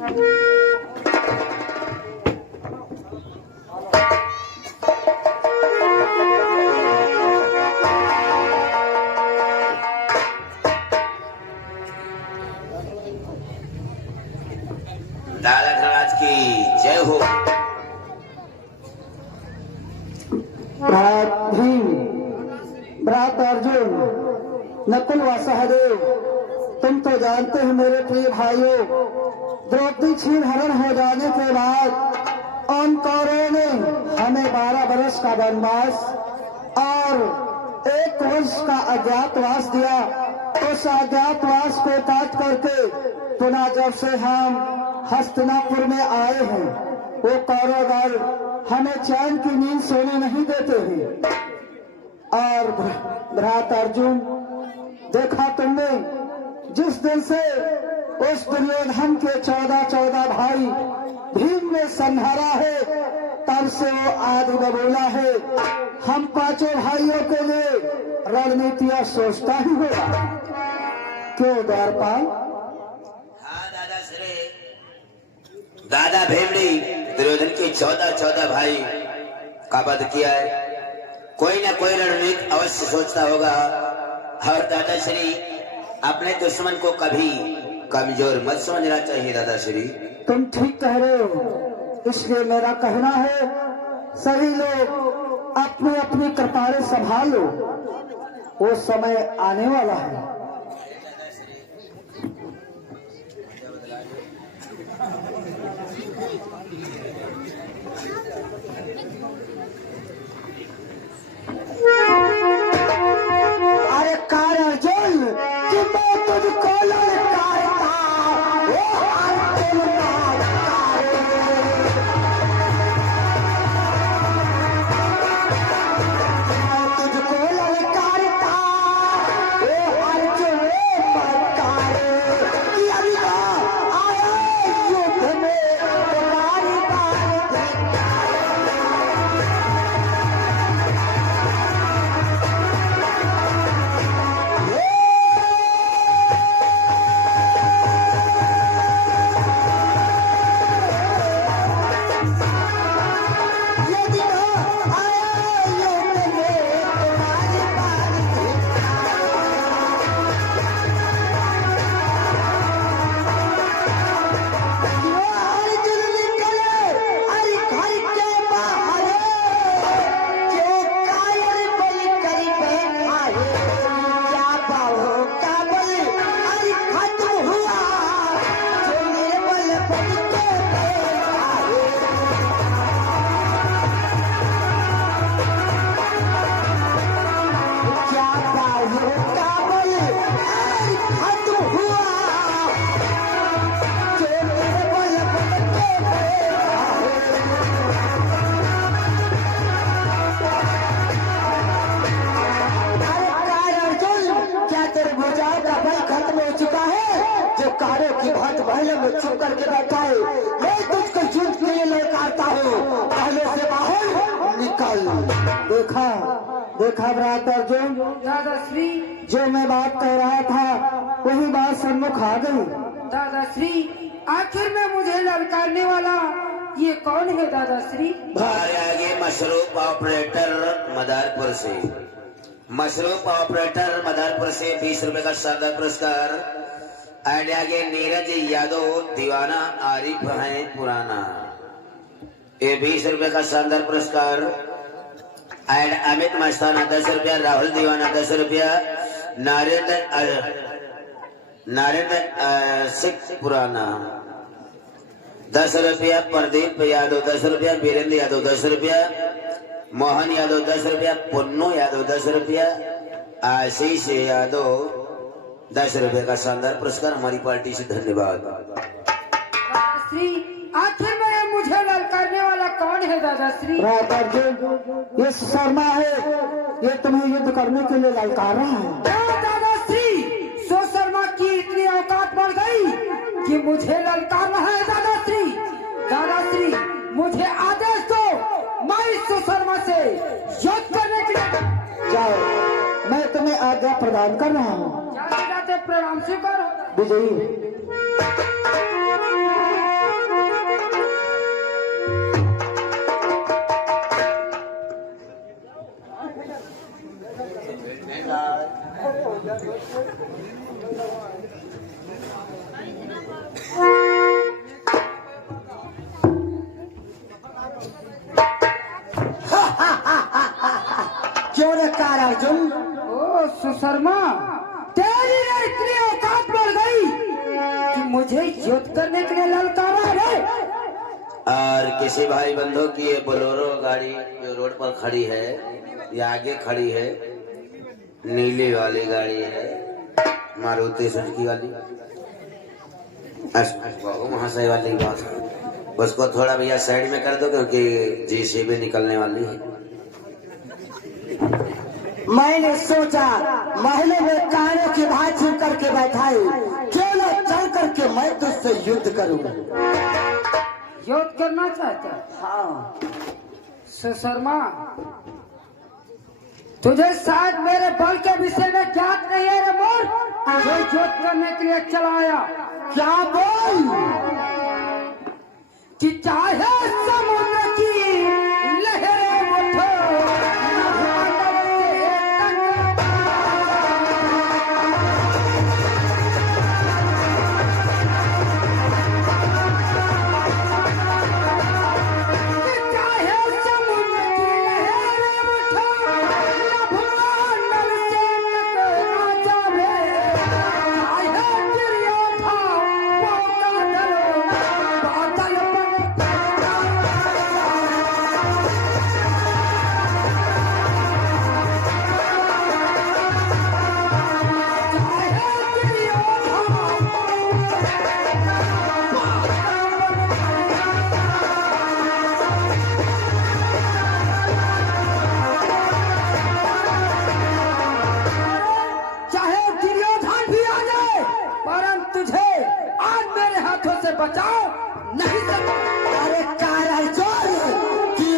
दादा धनराज की जय हो। भ्रात अर्जुन, नकुल व सहदेव, तुम तो जानते हो मेरे प्रिय भाइयों, द्रौपदी छीन हरण हो जाने के बाद उन कौरवों ने हमें 12 वर्ष का वनवास और 1 वर्ष का अज्ञातवास दिया। उस अज्ञातवास को काट करके पुनः जब से हम हस्तिनापुर में आए हैं, वो कौरव दल हमें चैन की नींद सोने नहीं देते हैं। और भ्रात अर्जुन, देखा तुमने जिस दिन से उस दुर्योधन के 14 भाई भीम ने संहारा है, तब से वो आदि बबूला है। हम 5 भाइयों के लिए रणनीतियां सोचता ही होगा। क्यों द्वारपाल? हाँ दादा श्री, दादा भेमड़ी दुर्योधन के 14 भाई का वध किया है। कोई ना कोई रणनीति अवश्य सोचता होगा। और दादाश्री, अपने दुश्मन को कभी कमजोर मत समझना चाहिए। दादाश्री, तुम ठीक कह रहे हो, इसलिए मेरा कहना है सभी लोग अपनी अपनी कृपाएं संभाल लो, वो समय आने वाला है। अरे कार अर्जुन, कि मैं तुझको ललकारता, वो अर्जुन ललकारे। मैं तुझको ललकारता, वो अर्जुन ललकारे। कि अभी आए युद्ध में तुम्हारी बात चुप करके बैठा है। मैं तुझको युद्ध के लिए ललकारता हूँ, पहले से बाहर निकल। देखा भ्रात अर्जुन, दादाश्री, जो मैं बात कह रहा था वही बात सम्मुख आ गई। दादाश्री, आखिर में मुझे ललकारने वाला ये कौन है दादाश्री? आगे मशरूफ ऑपरेटर मदारपुर से, मशरूफ ऑपरेटर मदारपुर से 20 रुपए का शानदार पुरस्कार। एंड आगे नीरज यादव दीवाना आरिफ है पुराना, ये 20 रुपए का शानदार पुरस्कार। एंड अमित मस्ताना 10 रुपया, राहुल दीवाना 10 रुपया, नारेंद्र सिख पुराना 10 रुपया, प्रदीप यादव 10 रुपया, वीरेंद्र यादव 10 रुपया, मोहन यादव 10 रुपया, पुन्नू यादव 10 रुपया, आशीष यादव 10 रुपए का शानदार पुरस्कार। हमारी पार्टी से धन्यवाद। दादाश्री, आखिर में मुझे ललकारने वाला कौन है दादाश्री? भ्रात अर्जुन, ये शर्मा है, ये तुम्हें युद्ध करने के लिए ललकार रहा है। दादाश्री, सो शर्मा की इतनी औकात बढ़ गई कि मुझे ललकारना है दादाश्री। दादाश्री, मुझे आदेश दो, मैं इस शर्मा से युद्ध करने के लिए। जाओ, मैं तुम्हें आज्ञा प्रदान कर रहा हूँ। प्रणाम से करो विजयी। सुशर्मा, तेरी ने इतनी औकात बढ़ गई कि मुझे युद्ध करने के लिए ललकारा रे। और किसी भाई बंधु की ये बोलेरो गाड़ी जो रोड पर खड़ी है, ये आगे खड़ी है, नीली वाली गाड़ी है, मारुति सुजुकी वाली, महाशय वाली बात, उसको थोड़ा भैया साइड में कर दो क्योंकि जीसीबी निकलने वाली है। मैंने सोचा महलों में कानों की भात छू करके बैठाई, क्यों न चल करके मैं तुझसे युद्ध करूंगा। युद्ध करना चाहता है? हाँ सुशर्मा, तुझे शायद मेरे बल के विषय में ज्ञात नहीं है रे मोर, जो युद्ध करने के लिए चला आया। क्या बोल कि चाहे समुद्र की लहरें उठो, बचाओ नहीं सकते। अरे कारण चोर कि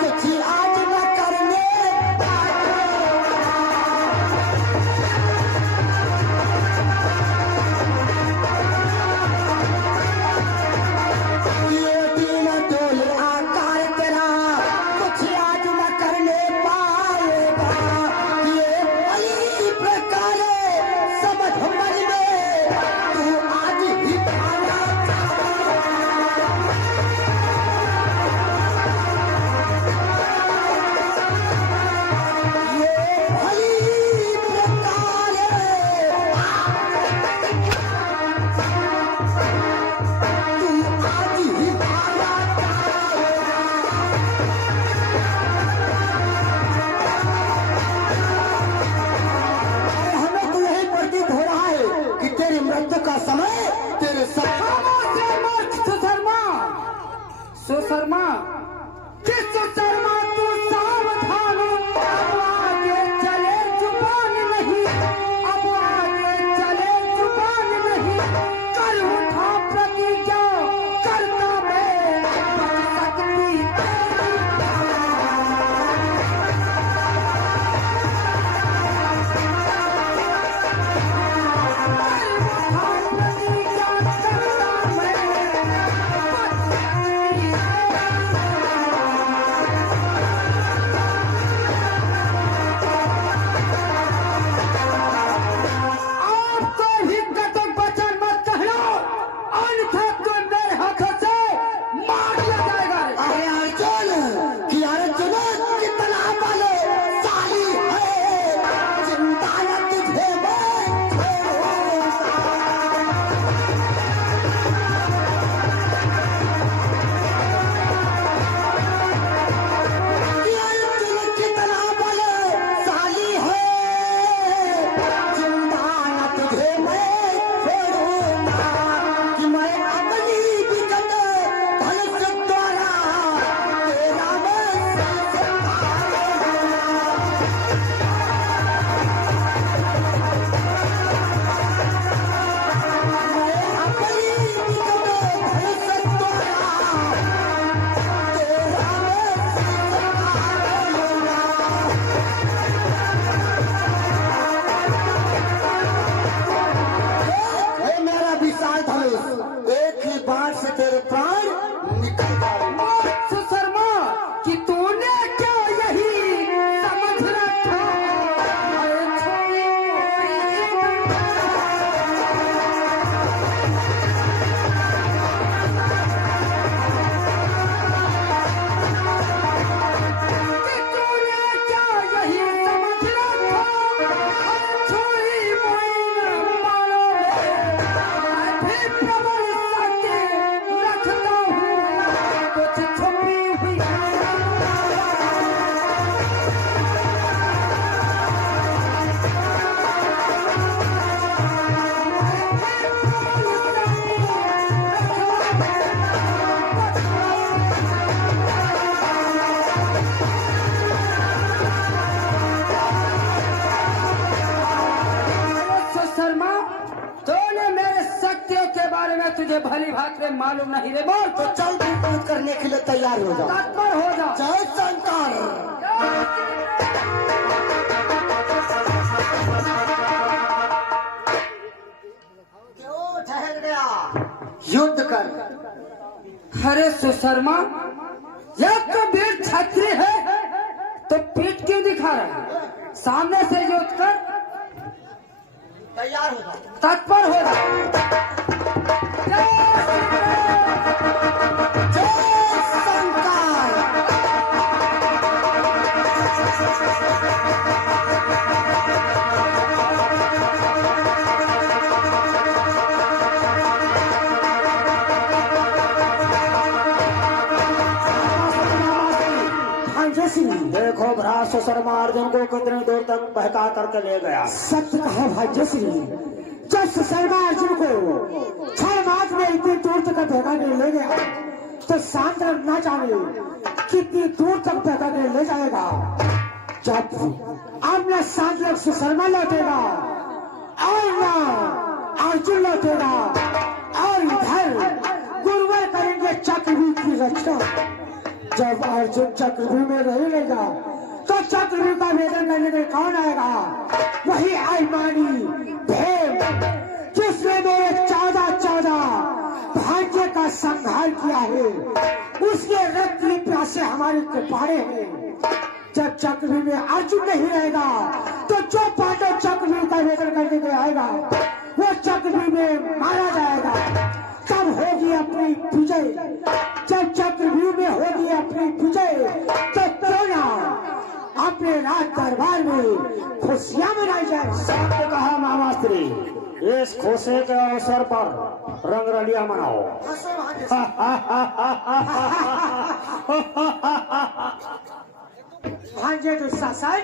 कुछ आज न करने ये दिन डोल आकार तेरा कुछ आज न करने पाएगा। ये बड़ी प्रकार समझ मन में तू आज ही पाया। ये बड़ी प्रकार तू आज ही पाया। हमें तो यही प्रतीत हो रहा है कि तेरी मृत्यु का समय तेरे सुशर्मा, सुशर्मा, किस सुशर्मा तू सावधान, अब आगे चले जुबान नहीं, अब आगे चले जुबान नहीं, कर उठा प्रतिज्ञा करता मैं बच सकती बारे में तुझे भली भांति मालूम नहीं रे। बोल तो चल कूद करने के लिए तैयार हो जाओ। तत्पर हो जा। जय शंकर। क्यों ठहर गया? युद्ध कर। अरे सुशर्मा, एक तो वीर क्षत्रिय है तो पीठ क्यों दिखा रहा है? सामने से युद्ध कर। तैयार हो जाओ। तत्पर हो जा। जय शंकर। देखो भ्रात सुशर्मा अर्जुन को कितनी दूर तक बहका करके ले गया। सत्य कहा भाग्यश्री, जब सुशर्मा अर्जुन को 6 मास में इतनी दूर तक धोखा नहीं ले गया तो शांत रखना चाहिए कितनी दूर तक धोखा नहीं ले जाएगा। जब अब न शांत रख सुशर्मा लौटेगा और न अर्जुन लौटेगा और इधर गुरुवर करेंगे चक्रव्यूह की रचना। जब अर्जुन चक्रव्यूह में नहीं लेगा तो चक्रव्यूह का वेदन करने में कौन आएगा? वही अभिमानी भीम जिसने मेरे 14 भांजे का संहार किया है। उसके रक्त की प्यासे हमारे कपाड़े हैं। जब चक्रव्यूह में अर्जुन नहीं रहेगा तो जो पांडव चक्रव्यूह का वेदन करने में आएगा वो चक्रव्यूह में मारा जाएगा। तब होगी अपनी विजय। जब चक्रव्यूह में होगी अपनी विजय तो क्यों ना अपने राज दरबार में खुशियां मनाई जाए। सत्य कहा मामाश्री, इस खुशी के अवसर पर रंगरलिया मनाओ। भांजे तो सासाई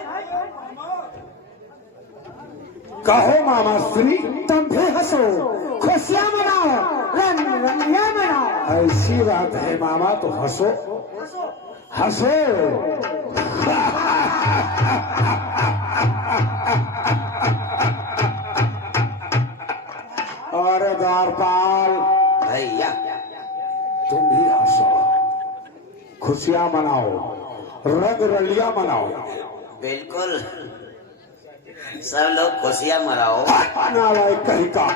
कहो मामाश्री। तुम भी हंसो, खुशियां मनाओ, रंगरलिया मनाओ। ऐसी बात है मामा, तो हंसो हंसो। और द्वारपाल भैया तुम भी हंसो, खुशियां मनाओ, रंग रलिया मनाओ। बिल्कुल सब लोग खुशियां मनाओ। नालायक कहीं का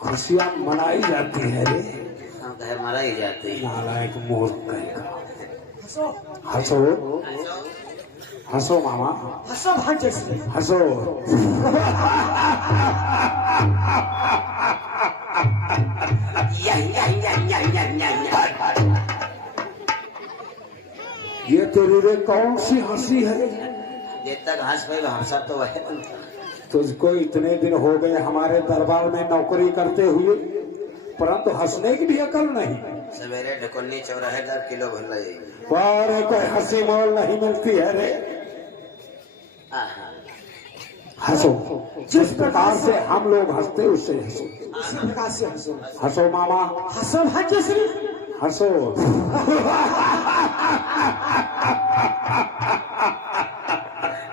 खुशियां मनाई जाती है रे। हम कहे मरा ही जाती है। नालायक मूर्ख कहीं का। हंसो हंसो मामा, हंसो भांजे से। हंसो। ये तेरी रे कौन सी हंसी है? जब तक हंस पे हंसा तो है। तुझको इतने दिन हो गए हमारे दरबार में नौकरी करते हुए, परंतु हंसने की भी अकल नहीं। सवेरे ढकुन्नी चौराहे का किलो भर लगेगी। पर कोई हंसी मोल नहीं मिलती है रे। हंसो, जिस प्रकार से हम लोग हंसते उससे हंसो। इसी प्रकार से हंसो। हंसो मामा, हंसो भांजे से। हंसो।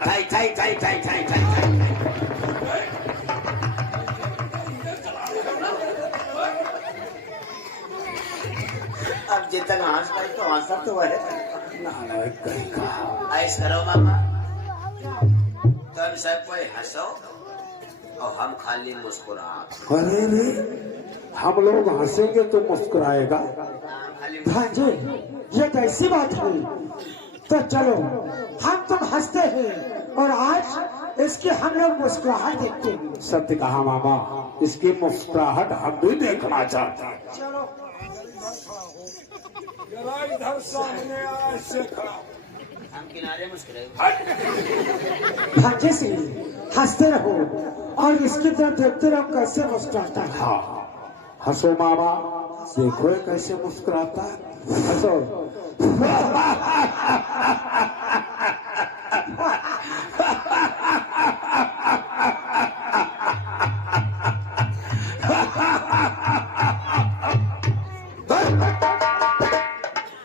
थाई थाई थाई थाई थाई थाई। अब जितना तक हंस पाई तो हंसा तो है। नालायक कहीं का। ऐस करो मामा, तुम सब कोई हंसो और हम खाली मुस्कुराओ। अरे रे, हम लोग हंसेंगे तो मुस्कुराएगा। खाली भांजे ये कैसी बात है? तो चलो हम तुम हंसते हैं और आज इसकी हम लोग मुस्कुराहट देखते हैं। सत्य कहा मामा, इसकी मुस्कुराहट हम भी देखना चाहते हैं। चलो इधर सामने ऐसे खड़ा। हम किनारे मुस्कुराए। भांजे से हंसते रहो और इसकी तरफ देखते रहो कैसे मुस्कुराता है। हाँ, हंसो मामा, देखो ये कैसे मुस्कुराता है। हंसो।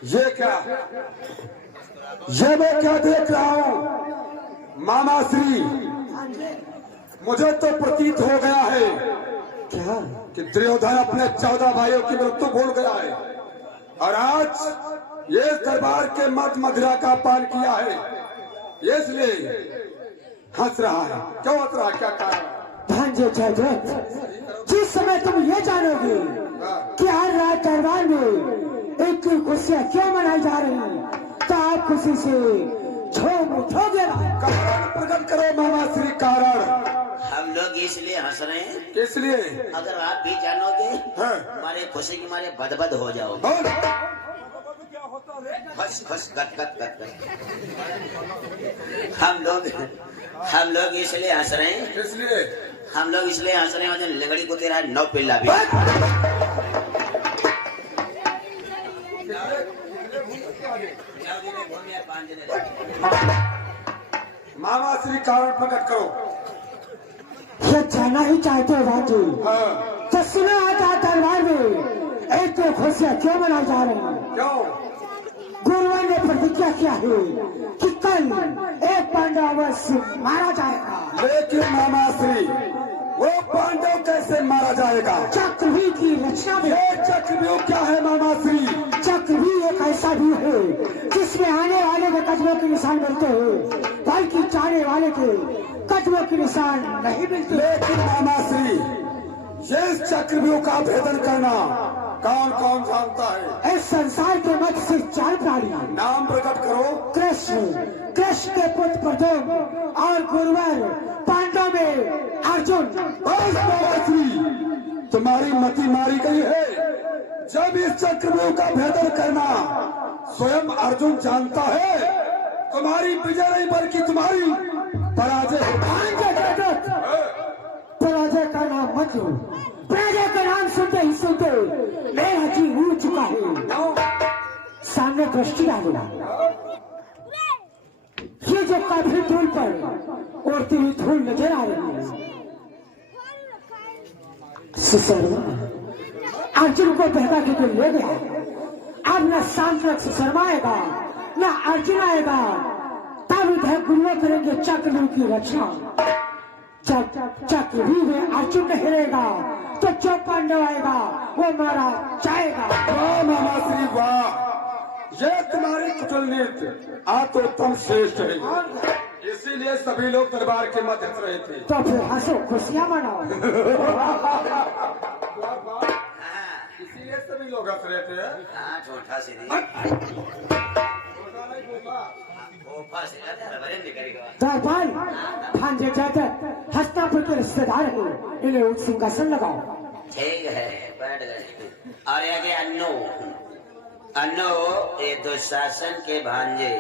ये क्या, ये मैं क्या देख रहा हूँ मामा श्री? मुझे तो प्रतीत हो गया है क्या? कि दुर्योधन अपने 14 भाइयों की मृत्यु भूल गया है और आज ये दरबार के मद मदिरा का पान किया है, इसलिए हंस रहा है। क्यों हंस रहा है, क्या कारण? भांजे जयद्रथ, जिस समय तुम ये जानोगे कि हर रात दरबार में एक खुशियां क्यों मनाई जा रही हैं, तो आप खुशी से झूम उठोगे। कारण प्रकट करो मामा श्री, कारण। हम लोग इसलिए हंस रहे हैं, किस लिए? अगर आप भी जानोगे हाँ। हमारे खुशी के मारे बदबद हो जाओगे। बोल। खस खस गट गट गट गट। हम लोग इसलिए हंस रहे हैं, किस लिए? हम लोग इसलिए हंस रहे हैं, लंगड़ी को तेरा 9 पिल्ला भी। मामा श्री, कारण प्रकट करो। ये जानना ही चाहते हो भांजे? हाँ। तो सुनो, आज दरबार में एक खुशियां क्यों मनाई जा रही हैं? क्यों? गुरुवर ने प्रतिज्ञा किया है कि कल एक पांडव अवश्य मारा जाएगा। लेकिन मामा श्री, वो पांडव कैसे मारा जाएगा? चक्रव्यूह की रचना में। ये चक्रव्यूह क्या है मामा श्री? चक्रव्यूह एक ऐसा भी है जिसमें आने वाले के कदमों के निशान मिलते हैं, बल्कि जाने वाले के कदमों के निशान नहीं मिलते। लेकिन मामा श्री, ये चक्रव्यूह का भेदन करना कौन कौन जानता है? इस संसार के मध्य से 4 प्राणी, नाम प्रकट करो। कृष्ण के पुत्र प्रद्युम्न और गुरुवर पांडव में अर्जुन। बस मामा श्री, तुम्हारी मति मारी गई है। जब इस चक्रव्यूह का भेदन करना स्वयं अर्जुन जानता है, तुम्हारी विजय नहीं बल्कि तुम्हारी पराजय होगी। पराजय का नाम मत लो। पराजय का नाम सुनते ही सुनते मेरा जी उड़ चुका है। सामने दृष्टि डालो, ये जो काफी धूल पर उड़ती हुई धूल नजर आ रही है, सुशर्मा अर्जुन को बहका के ले गया। अब न सांसद सुशर्मा आएगा न अर्जुन आएगा, तब इधर गुरुओं करेंगे चक्रव्यूह की रचना। जब चक्रव्यूह में अर्जुन नहीं रहेगा तो जो पांडव आएगा वो मारा जाएगा। वाह मामा श्री वाह, ये तुम्हारी कुशल नीति आत्मोत्तम श्रेष्ठ है। इसीलिए सभी लोग दरबार के मध्य हंस रहे थे। तो फिर हंसो, खुशियां मनाओ। इसीलिए सभी लोग हंस रहे थे। हाँ, झूठा से नहीं। फोफा से ना, रबड़े नहीं करेगा। दरबार भांजे जाते हंसना पर के रिश्तेदार है, इन्हें उच्च सिंहासन लगाओ। ठीक है, बैठ गए। और आगे अन्नो ये दुशासन के भांजे,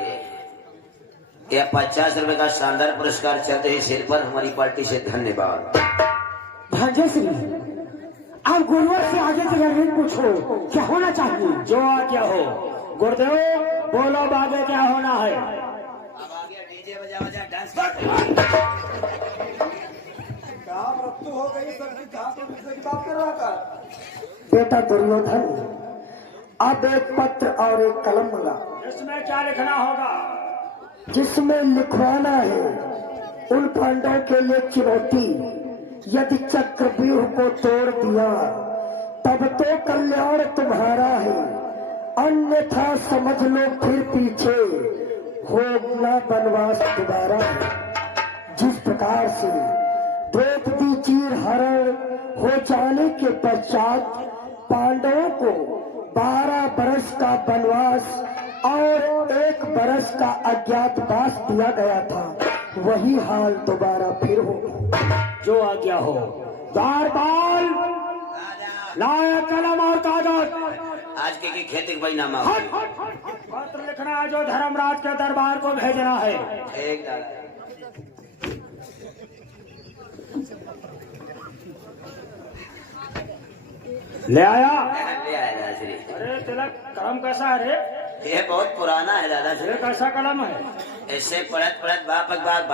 ये 50 रुपए का शानदार पुरस्कार चलते ही सिर पर हमारी पार्टी से धन्यवाद। भांजे श्री, अब गुरुवर से आगे की रणनीति पूछो, क्या होना चाहिए? जो आज्ञा हो। गुरुदेव बोलो, आगे क्या होना है? अब आगे डीजे बजा बजा डांस मृत्यु हो गई, सबकी की बात कर रहा था। बेटा दुर्योधन, अब एक पत्र और एक कलम मंगा, इसमें क्या लिखना होगा? जिसमें लिखवाना है उन पांडवों के लिए चुनौती, यदि चक्रव्यूह को तोड़ दिया तब तो कल्याण तुम्हारा है, अन्यथा समझ लो फिर पीछे होना वनवास दोबारा है। जिस प्रकार से द्रौपदी चीर हरण हो जाने के पश्चात पांडवों को 12 बरस का वनवास और 1 बरस का अज्ञातवास दिया गया था, वही हाल दोबारा फिर होगा। जो आज्ञा हो। द्वारपाल लाया कलम और कागज। आज की खेती का बैनामा। पत्र लिखना है जो धर्मराज के दरबार को भेजना है। एक दादा ले आया। ले आया दादाश्री। अरे तिलक, कलम कैसा है रे? ये बहुत पुराना है दादाश्री। ये कैसा कलम है? ऐसे पढ़त पढ़त बाप